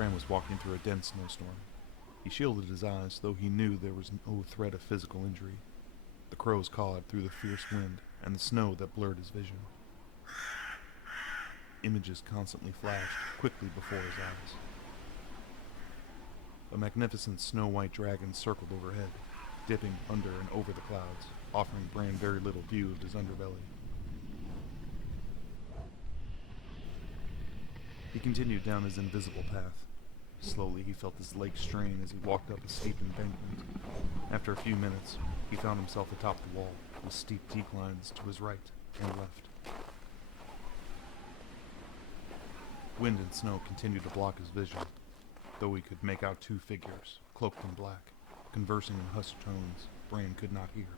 Bran was walking through a dense snowstorm. He shielded his eyes, though he knew there was no threat of physical injury. The crows cawed through the fierce wind and the snow that blurred his vision. Images constantly flashed quickly before his eyes. A magnificent snow-white dragon circled overhead, dipping under and over the clouds, offering Bran very little view of his underbelly. He continued down his invisible path. Slowly he felt his legs strain as he walked up a steep embankment. After a few minutes, he found himself atop the wall, with steep declines to his right and left. Wind and snow continued to block his vision, though he could make out two figures, cloaked in black, conversing in hushed tones Bran could not hear.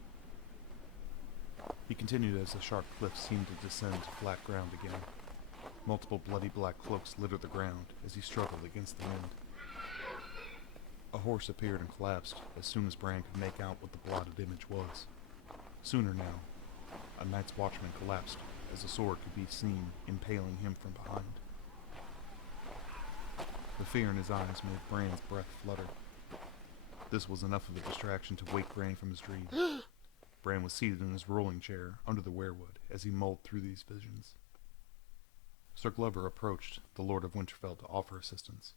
He continued as the sharp cliffs seemed to descend to flat ground again. Multiple bloody black cloaks littered the ground as he struggled against the wind. A horse appeared and collapsed as soon as Bran could make out what the blotted image was. Sooner now, a Night's Watchman collapsed as a sword could be seen impaling him from behind. The fear in his eyes made Bran's breath flutter. This was enough of a distraction to wake Bran from his dream. Bran was seated in his rolling chair under the weirwood as he mulled through these visions. Sir Glover approached the Lord of Winterfell to offer assistance.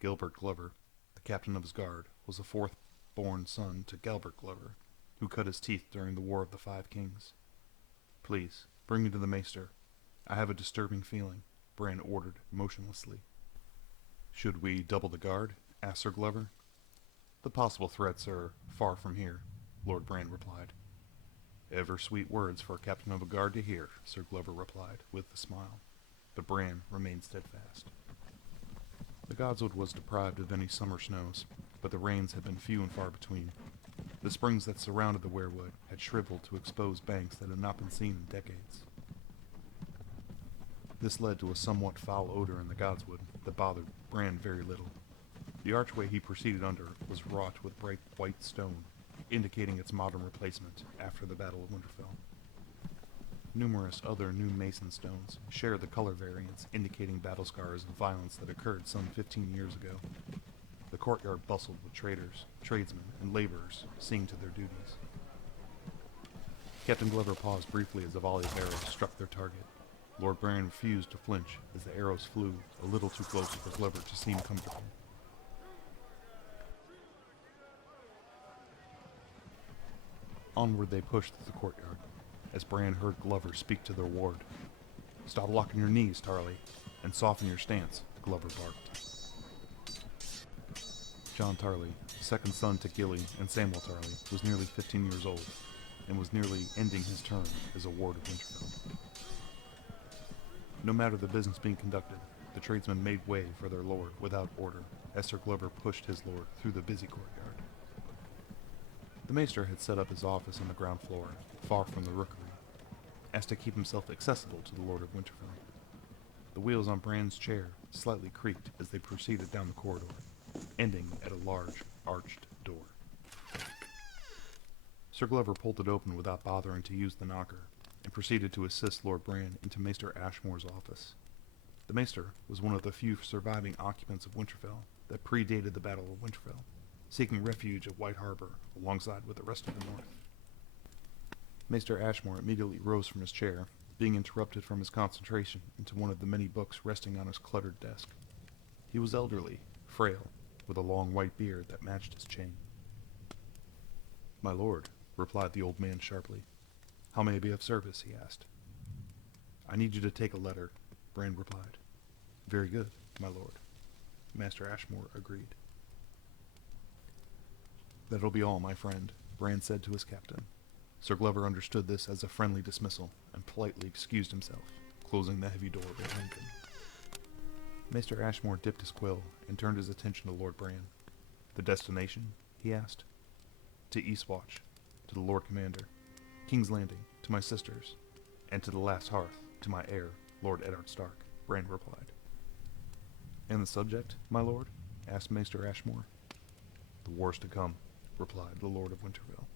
Gilbert Glover, the captain of his guard, was the fourth-born son to Galbert Glover, who cut his teeth during the War of the Five Kings. "Please, bring me to the maester. I have a disturbing feeling," Bran ordered motionlessly. "Should we double the guard?" asked Sir Glover. "The possible threats are far from here," Lord Bran replied. "Ever sweet words for a captain of a guard to hear," Sir Glover replied, with a smile. But Bran remained steadfast. The Godswood was deprived of any summer snows, but the rains had been few and far between. The springs that surrounded the weirwood had shriveled to exposed banks that had not been seen in decades. This led to a somewhat foul odor in the Godswood that bothered Bran very little. The archway he proceeded under was wrought with bright white stone, indicating its modern replacement after the Battle of Winterfell. Numerous other new mason stones share the color variants indicating battle scars and violence that occurred some 15 years ago. The courtyard bustled with traders, tradesmen, and laborers seeing to their duties. Captain Glover paused briefly as a volley of arrows struck their target. Lord Bran refused to flinch as the arrows flew a little too close for Glover to seem comfortable. Onward they pushed through the courtyard, as Bran heard Glover speak to their ward. "Stop locking your knees, Tarly, and soften your stance," Glover barked. Jon Tarly, second son to Gilly and Samwell Tarly, was nearly 15 years old, and was nearly ending his term as a ward of Winterfell. No matter the business being conducted, the tradesmen made way for their lord without order, as Sir Glover pushed his lord through the busy courtyard. The maester had set up his office on the ground floor, far from the rookery, as to keep himself accessible to the Lord of Winterfell. The wheels on Bran's chair slightly creaked as they proceeded down the corridor, ending at a large, arched door. Sir Glover pulled it open without bothering to use the knocker, and proceeded to assist Lord Bran into Maester Ashmore's office. The maester was one of the few surviving occupants of Winterfell that predated the Battle of Winterfell, seeking refuge at White Harbor alongside with the rest of the North. Maester Ashmore immediately rose from his chair, being interrupted from his concentration into one of the many books resting on his cluttered desk. He was elderly, frail, with a long white beard that matched his chain. "My lord," replied the old man sharply. "How may I be of service?" he asked. "I need you to take a letter," Bran replied. "Very good, my lord," Master Ashmore agreed. "That'll be all, my friend," Bran said to his captain. Sir Glover understood this as a friendly dismissal, and politely excused himself, closing the heavy door behind him. Maester Ashmore dipped his quill, and turned his attention to Lord Bran. "The destination?" he asked. "To Eastwatch, to the Lord Commander, King's Landing, to my sisters, and to the last hearth, to my heir, Lord Eddard Stark," Bran replied. "And the subject, my lord?" asked Maester Ashmore. "The wars to come," replied the Lord of Winterfell.